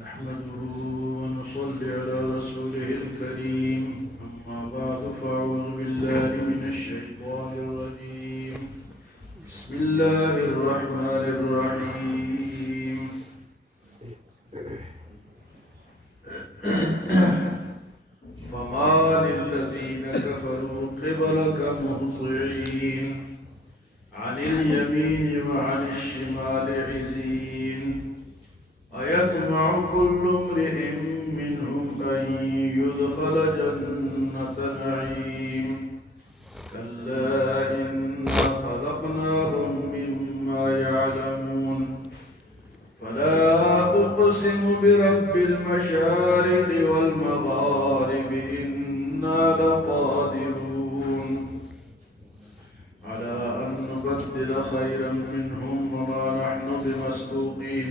نحمده ونصلي على رسوله الكريم أما بعد فأعوذ بالله من الشيطان الرجيم بسم الله الرحمن الرحيم فما للذين كفروا قبلك مهطعين عن اليمين وعن الشمال عزين أيطمع كل امرئ منهم أن يدخل جنة نعيم كلا إنا خلقناهم مما يعلمون فلا أقسم برب المشارق والمغارب إنا لقادرون على أن نبدل خيرا منهم وما نحن بمسبوقين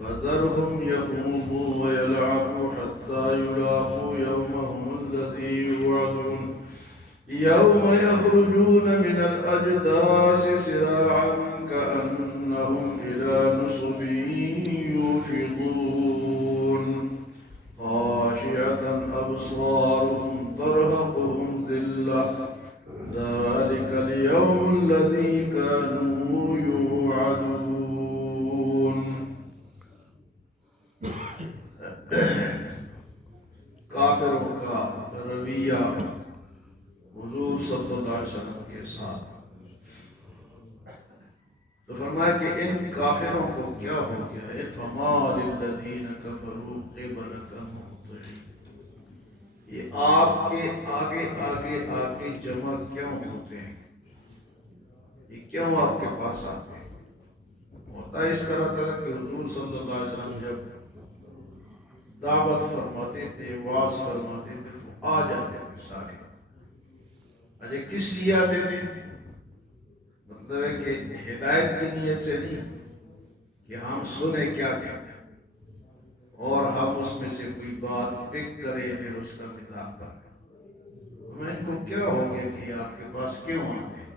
فذرهم يخوضوا ويلعبوا حتى يلاقوا يومهم الذي يوعدون يوم يخرجون من الأجداث سراعا كأنهم إلى نصب يوفضون خاشعة أبصارهم ترهقهم ذلة ذلك اليوم الذي كانوا يوعدون. کافروں کا رویہ حضور صلی اللہ علیہ وسلم کے ساتھ، تو فرمایا کہ ان کافروں کو کیا ہو گیا ہے؟ فما للذین کفروا قبلک مہطعین، یہ آپ کے آگے آگے آگے جمع کیوں ہوتے ہیں؟ یہ کیوں آپ کے پاس آتے ہیں؟ ہوتا اس طرح تھا کہ حضور صلی اللہ علیہ وسلم جب دعوت فرماتے تھے، واعظ فرماتے تھے، تو آ جاتے تھے سارے. اچھا کس لیے آتے تھے؟ مطلب ہے کہ ہدایت کی نیت سے نہیں کہ ہم سنیں کیا کہتے ہیں اور ہم اس میں سے کوئی بات ٹک کریں پھر اس کا مزاح کریں. میں ان کو کیا ہو گیا کہ آپ کے پاس کیوں آتے ہیں؟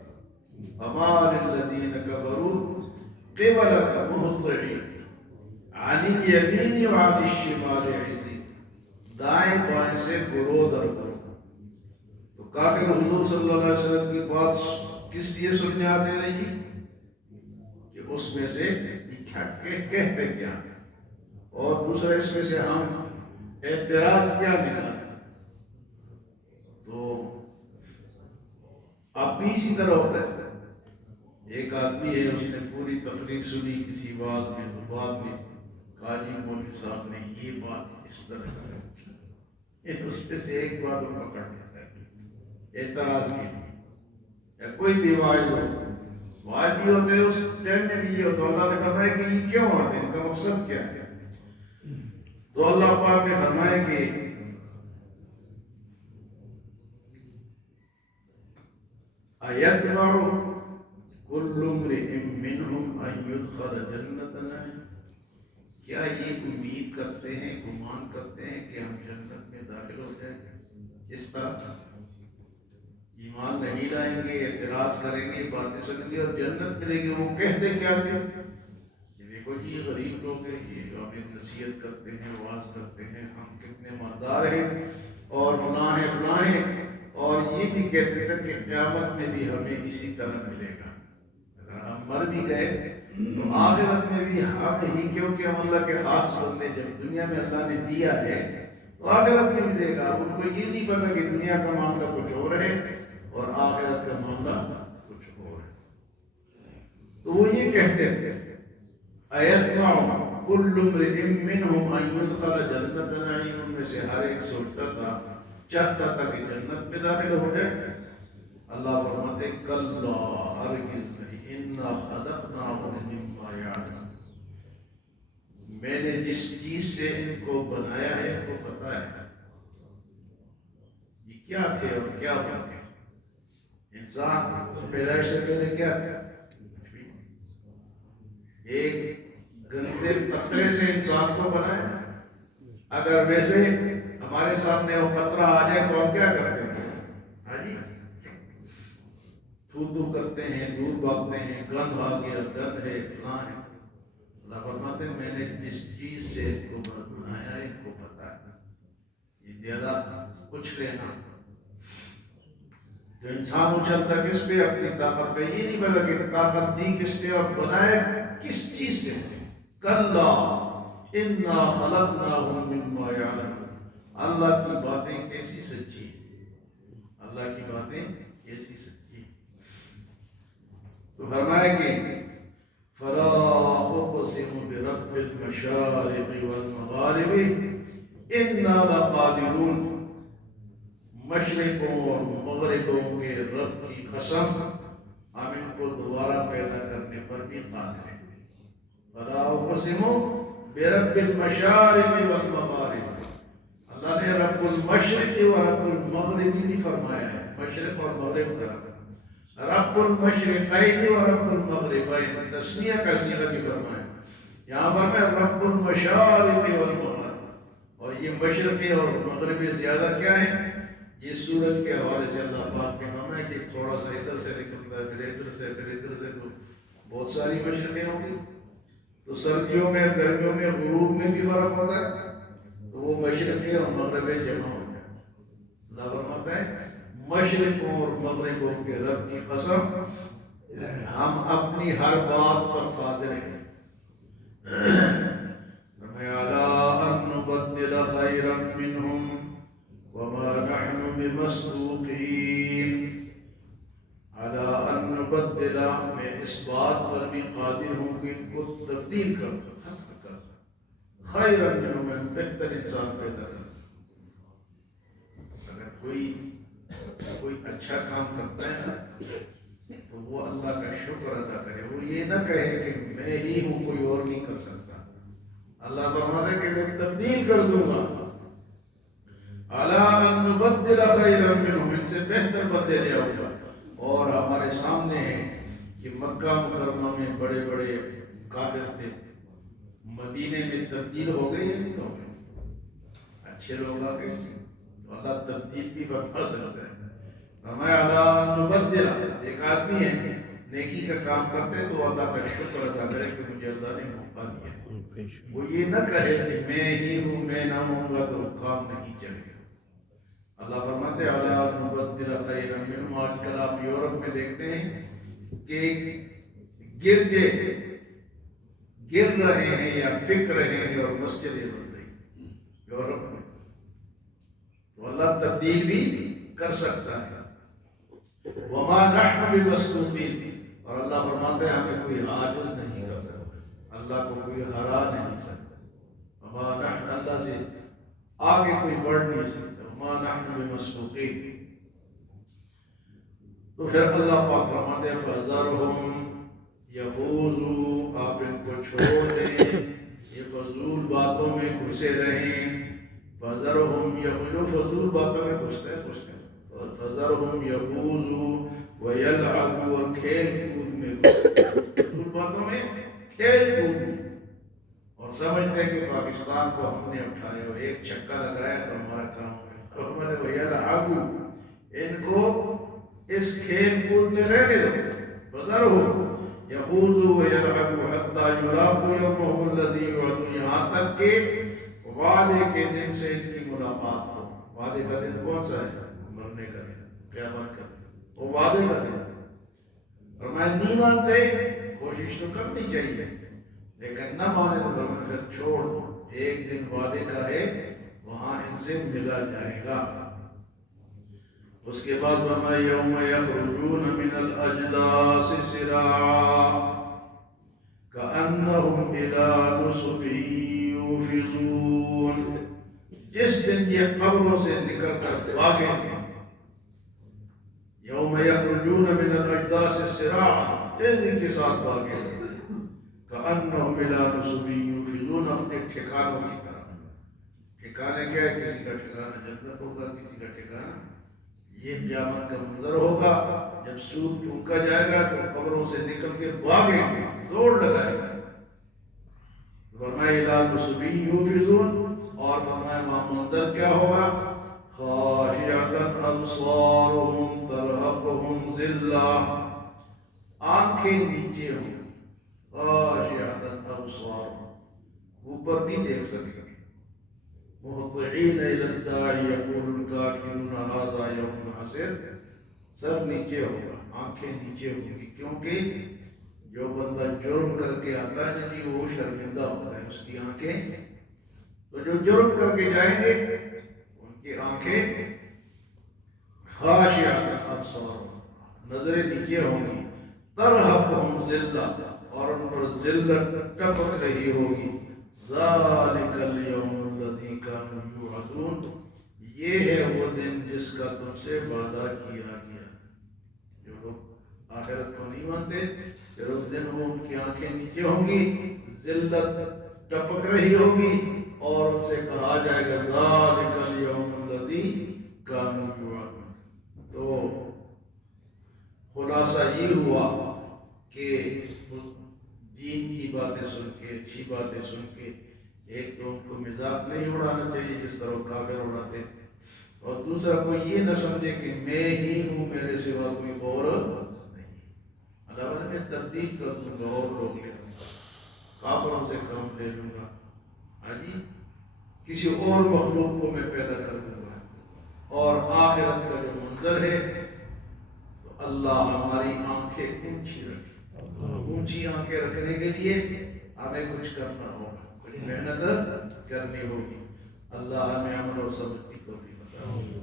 فما للذین کفروا قبلک مہطعین عن الیمین وعن الشمال عزین، دائیں بائیں سے برو در برو. تو کافر حضور صلی اللہ علیہ وسلم کی بات کس لیے سننے آتے تھے جی؟ کہ اس میں سے کہتے کیا اور دوسرا اس میں سے ہم اعتراض کیا نکالیں. تو اب بھی اسی طرح ہوتا ہے. ایک آدمی ہے، اس نے پوری تقریر سنی کسی بات میں، تو بعد میں قاضی مولوی صاحب نے یہ بات اس طرح کی، اس میں سے ایک بات کو پکڑ لیتا ہے اعتراض کے لیے. یا کوئی بھی واعظ ہو، واعظ بھی ہوتے ہیں، اس ٹائم میں بھی یہ ہوتا ہے. اللہ نے فرمایا کہ یہ کیوں آتے ہیں، ان کا مقصد کیا ہے؟ تو اللہ پاک نے فرمایا کہ أَيَطْمَعُ كُلُّ امْرِئٍ مِّنْهُمْ أَن يُدْخَلَ جَنَّةَ نَعِيمٍ، کیا یہ امید کرتے ہیں، گمان کرتے ہیں کہ ہم جنت میں داخل ہو جائیں گے؟ اس طرح ایمان نہیں لائیں گے، اعتراض کریں گے، باتیں سنیں گے اور جنت ملے گی. وہ کہتے کیا تھے؟ دیکھو جی غریب لوگ ہیں، یہ ہمیں نصیحت کرتے ہیں، واعظ کرتے ہیں، ہم کتنے مالدار ہیں اور فلاں ہیں فلاں ہیں، اور یہ بھی کہتے تھے کہ قیامت میں بھی ہمیں اسی طرح ملے گا. اگر ہم مر بھی گئے تو آخرت میں بھی ہم ہی، کیونکہ ہم اللہ کے خاص بندے، جب دنیا میں اللہ نے دیا ہے تو آخرت میں بھی دے گا. ان کو یہ نہیں پتا کہ دنیا کا معاملہ کچھ اور ہے اور آخرت کا معاملہ کچھ اور ہے. تو وہ یہ کہتے تھے أَيَطْمَعُ كُلُّ امْرِئٍ مِّنْهُمْ أَن يُدْخَلَ جَنَّةَ نَعِيمٍ، ان میں سے ہر ایک سوچتا تھا، چاہتا تھا کہ جنت میں داخل ہو جائے. اللہ فرماتے کلا، ہرگز نہیں، انا خلقناہم مما یعلمون، میں نے جس چیز سے ان کو بنایا ہے ان کو پتا ہے یہ کیا تھے اور کیا بن گئے. انسان پیدائش سے پہلے کیا تھا؟ ایک گندے قطرے سے انسان کو بنایا. اگر ویسے ہمارے سامنے وہ قطرہ آ جائے تو ہم کیا کرتے ہیں؟ ہاں جی، تھو کرتے ہیں، دودھ بھاگتے ہیں، گند آ گیا، گند ہے، فلاں ہے. اللہ فرماتے ہیں میں نے جس چیز سے ان کو بنایا ان کو پتا ہے، یہ زیادہ کچھ لینا تو انسان اچھلتا کس پہ؟ اپنی طاقت پہ. یہ نہیں پتا کہ طاقت دی کس نے اور بنائے کس چیز سے. کلا انا خلقناہم مما یعلمون. اللہ کی باتیں کیسی سچی، اللہ کی باتیں کیسی سچی. تو فرمایا کہ فلا اقسم برب المشارق والمغارب انا لقادرون. مشرقوں اور مغربوں کے رب کی قسم ہم ان کو دوبارہ پیدا کرنے پر بھی قادر ہیں. فلا اقسم برب المشارق والمغارب. اللہ نے رب المشرق و رب المغرب بھی فرمایا ہے، مشرق اور مغرب کا رب المشرقین و رب المغربین تسنیہ کا صیغہ بھی فرمایا. یہاں پر میں رب المشارق والمغرب، اور یہ مشرقی اور مغربی زیادہ کیا ہے؟ یہ سورج کے حوالے سے اللہ پاک نے فرمایا کہ تھوڑا سا ادھر سے نکلتا ہے پھر ادھر سے پھر ادھر سے، تو بہت ساری مشرقیں ہوں گی. تو سردیوں میں گرمیوں میں غروب میں بھی فرق ہوتا ہے، تو وہ مشرقی اور مغربی جمع ہو جائے. اللہ فرماتا ہے مشرقوں اور مغربوں کے رب کی قسم ہم اپنی ہر بات پر قادر ہیں. عَلَىٰ أَن نُبَدِّلَ خَيْرًا مِّنْهُمْ وَمَا نَحْنُ بِمَسْبُوقِينَ. عَلَىٰ أَن نُبَدِّلَ، میں اس بات پر بھی قادر ہوں کہ ان کو تبدیل کر دوں، ختم کر دوں. خَيْرًا مِّنْهُمْ، میں بہتر انسان پیدا کر دوں. اگر کوئی اچھا کام کرتا ہے نا تو وہ اللہ کا شکر ادا کرے. وہ یہ نہ کہے کہ میں ہی ہوں کوئی اور نہیں کر سکتا. اللہ فرماتا ہے کہ میں تبدیل کر دوں گا. عَلَىٰ أَن نُبَدِّلَ خَيْرًا مِّنْهُمْ، ان سے بہتر بدلے لے آؤں گا. اور ہمارے سامنے ہے کہ مکہ مکرمہ میں بڑے بڑے کافر تھے، مدینے میں تبدیل ہو گئے یا نہیں ہو گئے؟ اچھے لوگ آ گئے تو اللہ تبدیل بھی فرما سکتا ہے. ہمیں عَلَىٰ أَن نُبَدِّلَ، ایک آدمی ہے نیکی کا کام کرتے تو اللہ کا شکر ادا کرے کہ مجھے اللہ نے موقع دیا. وہ یہ نہ کہے کہ میں ہی ہوں، میں نہ ہوں گا تو کام نہیں چلے گا. اللہ فرماتے ہیں عَلَىٰ أَن نُبَدِّلَ خَيْرًا مِّنْهُمْ. آج کل آپ یورپ میں دیکھتے ہیں کہ گرجے گر رہے ہیں یا بک رہے ہیں اور مسجدیں بن رہی ہیں یورپ میں. تو اللہ تبدیل بھی کر سکتا ہے. وَمَا نَحْنُ بِمَسْبُوقِينَ، اور اللہ فرماتے ہیں ہمیں کوئی عاجز نہیں کر سکتا، اللہ کو کوئی ہرا نہیں سکتا. وَمَا نَحْنُ، اللہ سے آگے کوئی بڑھ نہیں سکتا. وَمَا نَحْنُ بِمَسْبُوقِينَ. تو پھر اللہ پاک فرماتے ہیں فَذَرْهُمْ يَخُوضُوا، آپ ان کو چھوڑ دیں، یہ فضول باتوں میں گھسے رہیں. فَذَرْهُمْ يَخُوضُوا، فضول باتوں میں گھستے ہیں. فَذَرْهُمْ يَخُوضُوا وَيَلْعَبُوا، کھیل کود میں فضول باتوں میں کھیل کود میں. اور سمجھتے ہیں کہ پاکستان کو ہم نے اٹھایا ہو، ایک چھکا لگایا تو ہمارا کام ہے. اور وَيَلْعَبُوا، ان کو اس کھیل کود میں رہنے دو. فَذَرْهُمْ يَخُوضُوا وَيَلْعَبُوا حَتَّىٰ يُلَاقُوا يَوْمَهُمُ الَّذِي يُوعَدُونَ، یہاں تک کہ وعدے کے دن سے ان کی ملاقات ہو. وعدے کا دن کون سا ہے؟ مرنے کا دن، قیامت کا دن، وہ وعدے کا دن. اور میں نہیں مانتے، کوشش تو کرنی چاہیے، لیکن نہ مانے تو پھر چھوڑ دو. ایک دن وعدے کا ہے، وہاں ان سے ملا جائے گا. اس کے بعد فرمایا یوم یخرجون من الاجداث سراعا کأنہم الی نصب یوفضون. جس دن یہ قبروں سے نکل کر بھاگیں گے، یوم یخرجون من الاجداث سراعا، تیزی کے ساتھ بھاگیں گے. کأنہم الی نصب یوفضون، اپنے ٹھکانوں کی طرف. ٹھکانے کیا ہے؟ کسی کا ٹھکانہ جنت ہوگا، کسی کا ٹھکانہ یہ قیامت کا منظر ہوگا. جب سور پھونکا جائے گا تو قبروں سے نکل کے بھاگیں گے، دوڑ لگائے گا. فرمایا الی نصب یوفضون، اور فرمایا وہاں منظر کیا ہوگا؟ خاشعۃ ابصارهم ترهقهم ذلہ، آنکھیں نیچے ہوں. خاشعۃ ابصارهم، اوپر نہیں دیکھ سکیں گے. مہطعین الی الداعی یقول الکافرون ھذا یوم عسر. سر نیچے ہوگا، آنکھیں نیچے ہوں گی، کیونکہ جو بندہ جرم کر کے آتا ہے نہیں وہ شرمندہ ہوتا ہے، اس کی آنکھیں. تو جو جرم کر کے جائیں گے ان کی آنکھیں خاشعۃ ابصار، نظریں نیچے ہوں گی. ترہقہم ذلہ، اور ان پر ذلت ٹپک رہی ہوگی. ذالک الیوم الذی کانوا یوعدون، یہ ہے وہ دن جس کا تم سے وعدہ کیا گیا. جو لوگ آخرت کو نہیں مانتے پھر اس دن وہ ان کی آنکھیں نیچے ہوں گی، ذلت ٹپک رہی ہوگی، اور ان سے کہا جائے گا ذالک الیوم الذی کانوا یوعدون. تو خلاصہ یہ ہوا کہ دین کی باتیں سن کے، اچھی باتیں سن کے، ایک تو ان کو مذاق نہیں اڑانا چاہیے جس طرح کافر اڑاتے، اور دوسرا کوئی یہ نہ سمجھے کہ میں ہی ہوں، میرے سوا کوئی اور نہیں. اللہ میں تبدیل کر دوں گا اور لوگ لے لوں گا، کافروں سے کام لے لوں گا، ہاں جی کسی اور مخلوق کو میں پیدا کر دوں گا. اور آخرت کا جو منظر ہے تو اللہ ہماری آنکھیں اونچی رکھے. اونچی آنکھیں رکھنے کے لیے ہمیں کچھ کرنا ہوگا، کچھ محنت کرنی ہوگی. اللہ ہمیں عمل اور سمجھ کی توفیق عطا فرمائے.